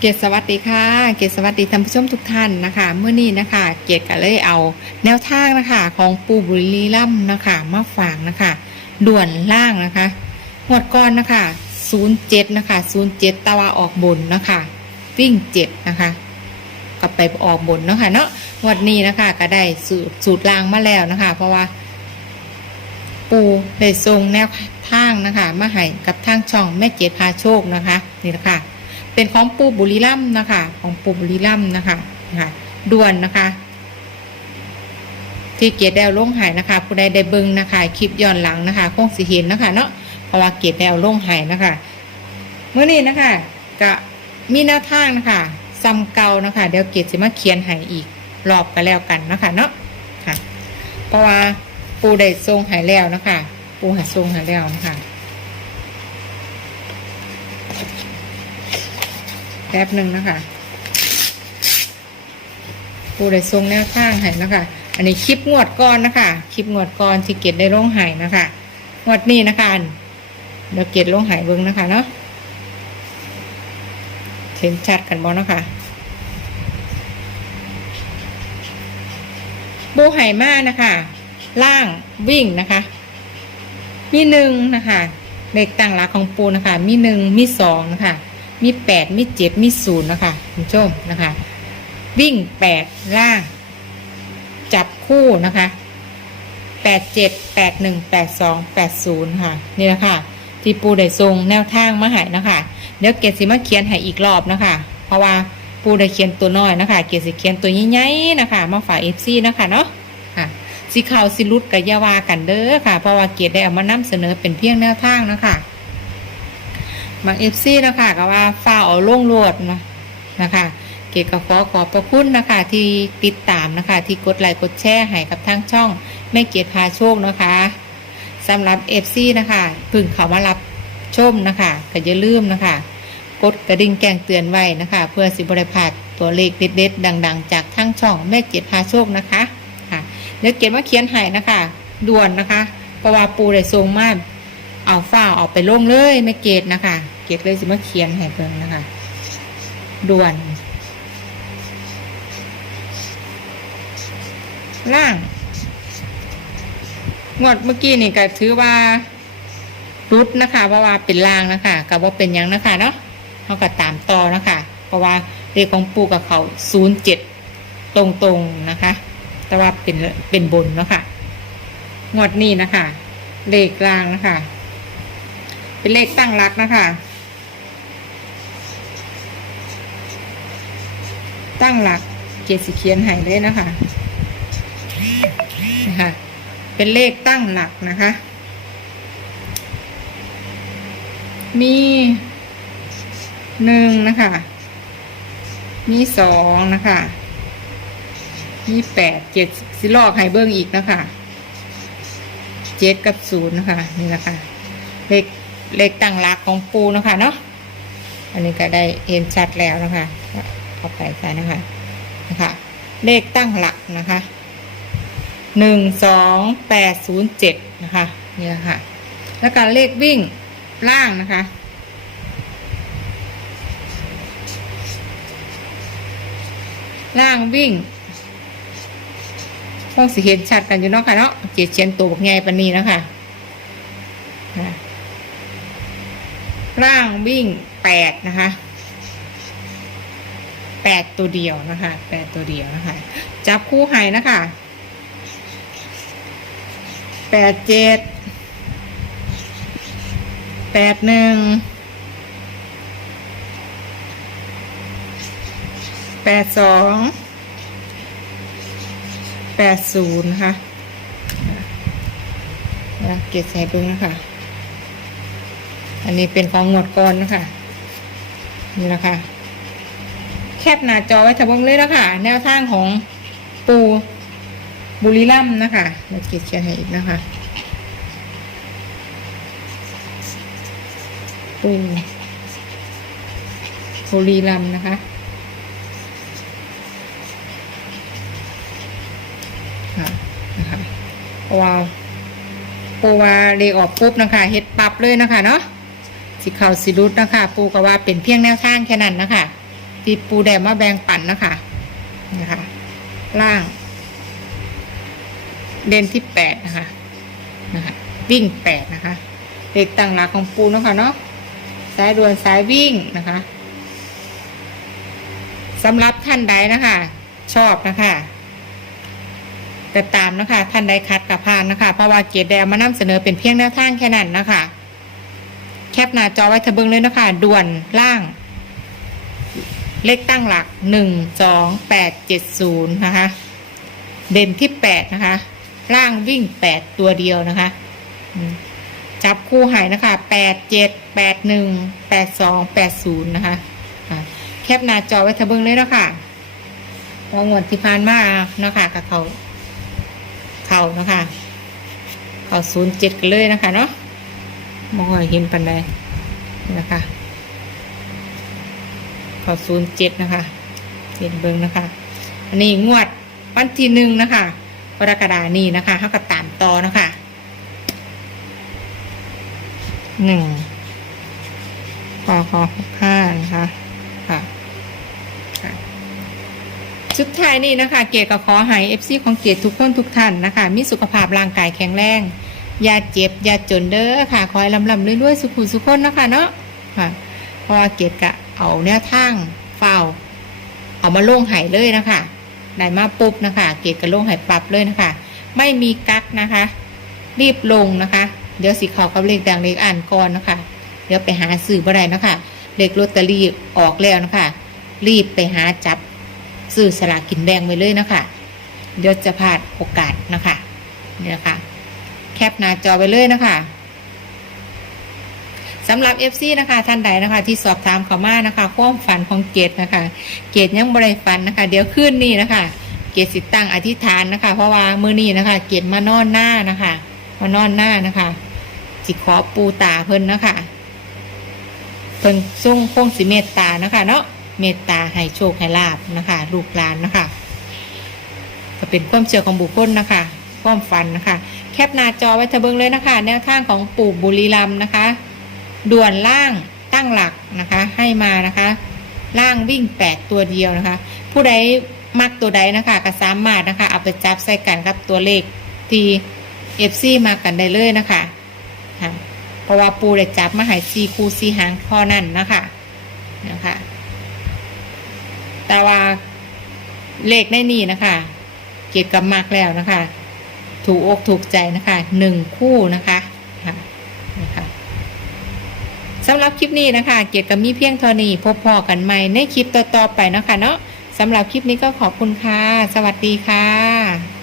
เกียรติสวัสดีค่ะ เกียรติสวัสดีท่านผู้ชมทุกท่านนะคะเมื่อนี้นะคะ เกียรติก็เลยเอาแนวทางนะคะ ของปูบุรีรัมนะคะ มาฝากนะคะ ด่วนล่างนะคะหมวดก้อนนะคะ07นะคะ07ตะวันออกบนนะคะ วิ่ง7นะคะกลับไปออกบนนะคะเนาะงวันนี้นะคะ ก็ได้สูตรสูตรล่างมาแล้วนะคะ เพราะว่า ปูได้ทรงแนวทางนะคะมาให้กับทางช่องแม่เกดพาโชคนะคะ นี่นะคะ เป็นของปูบุรีรัมนะคะ ของปูบุรีรัมนะคะนะคะด่วนนะคะที่เกียรติแดวลงหายนะคะ ผู้ใดได้เบิ่งนะคะคลิปย้อนหลังนะคะคงสิเห็นนะคะเนาะเพราะว่าเกียรติแดวลงหายนะคะเมื่อนี้นะคะก็มีแนวทางนะคะซ้ำเก่านะคะ เดี๋ยวเกียรติจะมาเขียนหายอีกรอบก็แล้วกันนะคะเนาะค่ะ เพราะว่าปูได้ทรงหายแล้วนะคะ ปูหาทรงหายแล้วนะคะ แป๊บหนึ่งนะคะปูได้ทรงแนวข้างให้นะคะ อันนี้คลิปงวดก่อนนะคะ คลิปงวดก่อนที่เกตได้ลงหายนะคะ งวดนี้นะคะเดี๋ยวเกตลงหายเบิ้งนะคะเนาะเห็นชัดกันบอนะคะปูไห่มานะคะ ล่างวิ่งนะคะ มีหนึ่งนะคะ เลขตั้งหลักของปูนะคะ มีหนึ่งมีสองนะคะ มีแปดมีเจ็ดมีศูนย์นะคะคุณผู้ชมนะคะ วิ่งแปดล่าง จับคู่นะคะแปดเจ็ดแปดหนึ่งแปดสองแปดศูนย์ค่ะนี่นะค่ะที่ปูได้ทรงแนวทางมาให้นะคะเดี๋ยวเกศสิมาเขียนให้อีกรอบนะคะ เพราะว่าปูได้เขียนตัวน้อยนะคะ เกศสิเขียนตัวใหญ่ๆนะคะ มาฝากเอฟซีนะคะเนาะค่ะสีขาวสีรุดกับยาวากันเด้อค่ะ เพราะว่าเกศได้เอามานำเสนอเป็นเพียงแนวทางนะคะ บางเอฟซีนะคะก็ว่าฝ้าเอาล่งโลดนะนะคะ เกดก็ขอขอบพระคุณนะคะ ที่ติดตามนะคะ ที่กดไลค์กดแชร์ให้กับทางช่องแม่เกียรติพาโชคนะคะสำหรับเอฟซีนะคะพึ่งเขามารับชมนะคะก็อย่าลืมนะคะ กดกระดิ่งแจ้งเตือนไว้นะคะ เพื่อสิบริพาดตัวเลขเด็ดๆดัง ๆ จากทางช่องแม่เกียรติพาโชคนะคะค่ะเดี๋ยวเกียรติมาเขียนให้นะคะ ด่วนนะคะเพราะว่าปูได้ทรงมากเอาฝ้าออกไปล่งเลยไม่เกตนะคะ เก็ตเลยสิมาเขียนให้เพิ่งนะคะด่วน ล่างงวดเมื่อกี้นี่ก็ถือว่ารุดนะคะเพราะว่าเป็นล่างนะคะกับว่าเป็นยังนะคะเนาะเขาก็ตามต่อนะคะเพราะว่าเลขของปูกับเขาศูนย์เจ็ดตรงๆนะคะ แต่ว่าเป็นเป็นบนนะคะงวดนี้นะคะ เลขล่างนะคะ เป็นเลขตั้งรักนะคะ ตั้งหลักเกียรติเขียนให้เลยนะคะนะคะเป็นเลขตั้งหลักนะคะ มีหนึ่งนะคะ มีสองนะคะ มีแปดเจ็ดสิลอกไฮเบิ้งอีกนะคะเจ็ดกับศูนย์นะคะนี่นะคะ เลขเลขตั้งหลักของปูนะคะเนาะอันนี้ก็ได้เห็นชัดแล้วนะคะ เข้าไปใส่นะคะนะคะ เลขตั้งหลักนะคะหนึ่งสองแปดศูนย์เจ็ดนะคะนี่นะคะแล้วก็เลขวิ่งล่างนะคะล่างวิ่งพวกสิเห็นชัดกันอยู่เนาะค่ะเนาะเกียเชียนตัวบักไงปันนี้นะคะค่ะร่างวิ่งแปดนะคะ แปดตัวเดียวนะคะแปดตัวเดียวนะคะ จับคู่ไห้นะคะแปดเจ็ดแปดหนึ่งแปดสองแปดศูนย์นะคะนะเกตใส่เบิ้งนะคะ อันนี้เป็นของงวดก่อนนะคะ นี่นะค่ะ คปหน้าจอไว้ทะเบงเลยนะคะแนวทางของปูบุรีรัมนะคะเดี๋ยวเกียรติเขียนให้อีกนะคะ ปูบุรีรัมนะคะค่ะนะคะเพราวปูว่าเรีออกปุ๊บนะคะเฮ็ดปรับเลยนะคะเนาะสิเขาสิรุดนะคะ ปูก็ว่าเป็นเพียงแนวทางแค่นั้นนะคะ ที่ปูแดงมาแบ่งปันนะคะนะคะ ล่างเด่นที่แปดนะคะนะคะ วิ่งแปดนะคะเด็กต่างหลักของปูนะคะเนาะสายด่วนสายวิ่งนะคะสำหรับท่านใดนะคะ ชอบนะคะแต่ตามนะคะ ท่านใดคัดกับพานนะคะเพราะว่าเกียรติแดงมานำเสนอเป็นเพียงแนวทางแค่นั้นนะคะ แคปหน้าจอไว้ทะเบิงเลยนะคะ ด่วนล่าง เลขตั้งหลักหนึ่งสองแปดเจ็ดศูนย์นะคะ เด่นที่แปดนะคะ ล่างวิ่งแปดตัวเดียวนะคะ จับคู่หายนะคะแปดเจ็ดแปดหนึ่งแปดสองแปดศูนย์นะคะ แคปหน้าจอไว้ทะเบิงเลยนะคะวางวดที่ผ่านมาเนะคะกับเขาเขานะคะเขาศูนย์เจ็ดกันเลยนะคะเนาะมองเห็นปันใดนะคะ เขาศูนย์เจ็ดนะคะเห็นเบิงนะคะ อันนี้งวดวันที่หนึ่งนะคะกรกฎานี้นะคะเขาก็ตามต่อนะคะหนึ่งพอคอหกห้านะคะค่ะค่ะสุดท้ายนี่นะคะ เกียรติกับขอให้เอฟซีของเกียรติทุกคนทุกท่านนะคะ มีสุขภาพร่างกายแข็งแรงอย่าเจ็บอย่าจนเด้อค่ะขอให้ลำลำรวยๆสุขุสุขคนนะคะเนาะค่ะเพราะว่าเกียรติกะ เอาแนวทางเฝ้าเอามาลงไห้เลยนะคะได้มาปุ๊บนะคะ เกียรติก็ลงไห้ปรับเลยนะคะ ไม่มีกักนะคะ รีบลงนะคะ เดี๋ยวสีขาวกับเลขดังเลขอ่านก่อนนะคะ เดี๋ยวไปหาสื่อบ่ได้นะคะเลขลอตเตอรี่ออกแล้วนะคะ รีบไปหาจับซื้อสลากกินแบ่งไปเลยนะคะ เดี๋ยวจะพลาดโอกาสนะคะนี่นะคะ แคปหน้าจอไปเลยนะคะ สำหรับ FC นะคะท่านใดนะคะ ที่สอบถามเขามานะคะความฝันของเกดนะคะ เกดยังบริฝันนะคะ เดี๋ยวขึ้นนี่นะคะ เกดสิตั้งอธิษฐานนะคะ เพราะว่ามือนี้นะคะ เกดมานอนหน้านะคะมานอนหน้านะคะจิขอปูตาเพิ่นนะคะเพิ่นทรงคงสิเมตตานะคะ เนาะเมตตาให้โชคให้ลาบนะคะ ลูกหลานนะคะ ก็เป็นความเชื่อของบุคคลนะคะ ความฝันนะคะ แคปหน้าจอไว้ทะเบิงเลยนะคะ แนวทางของปู่บุรีรัมนะคะ ด่วนล่างตั้งหลักนะคะ ให้มานะคะ ล่างวิ่งแปดตัวเดียวนะคะ ผู้ใดมักตัวใดนะคะก็สามารถนะคะเอาไปจับใส่กันกับตัวเลขที่เอฟซีมากันได้เลยนะคะค่ะเพราะว่าปูได้จับมาหายซีคูซีหางพอนั่นนะคะนะคะ แต่ว่าเลขในนี่นะคะ เกี่ยวกับมากแล้วนะคะ ถูกอกถูกใจนะคะหนึ่งคู่นะคะค่ะนะคะ สำหรับคลิปนี้นะคะ เกียรติกับมีเพียงเท่านี้พบพอกันใหม่ในคลิปต่อๆไปนะคะเนาะสำหรับคลิปนี้ก็ขอบคุณค่ะ สวัสดีค่ะ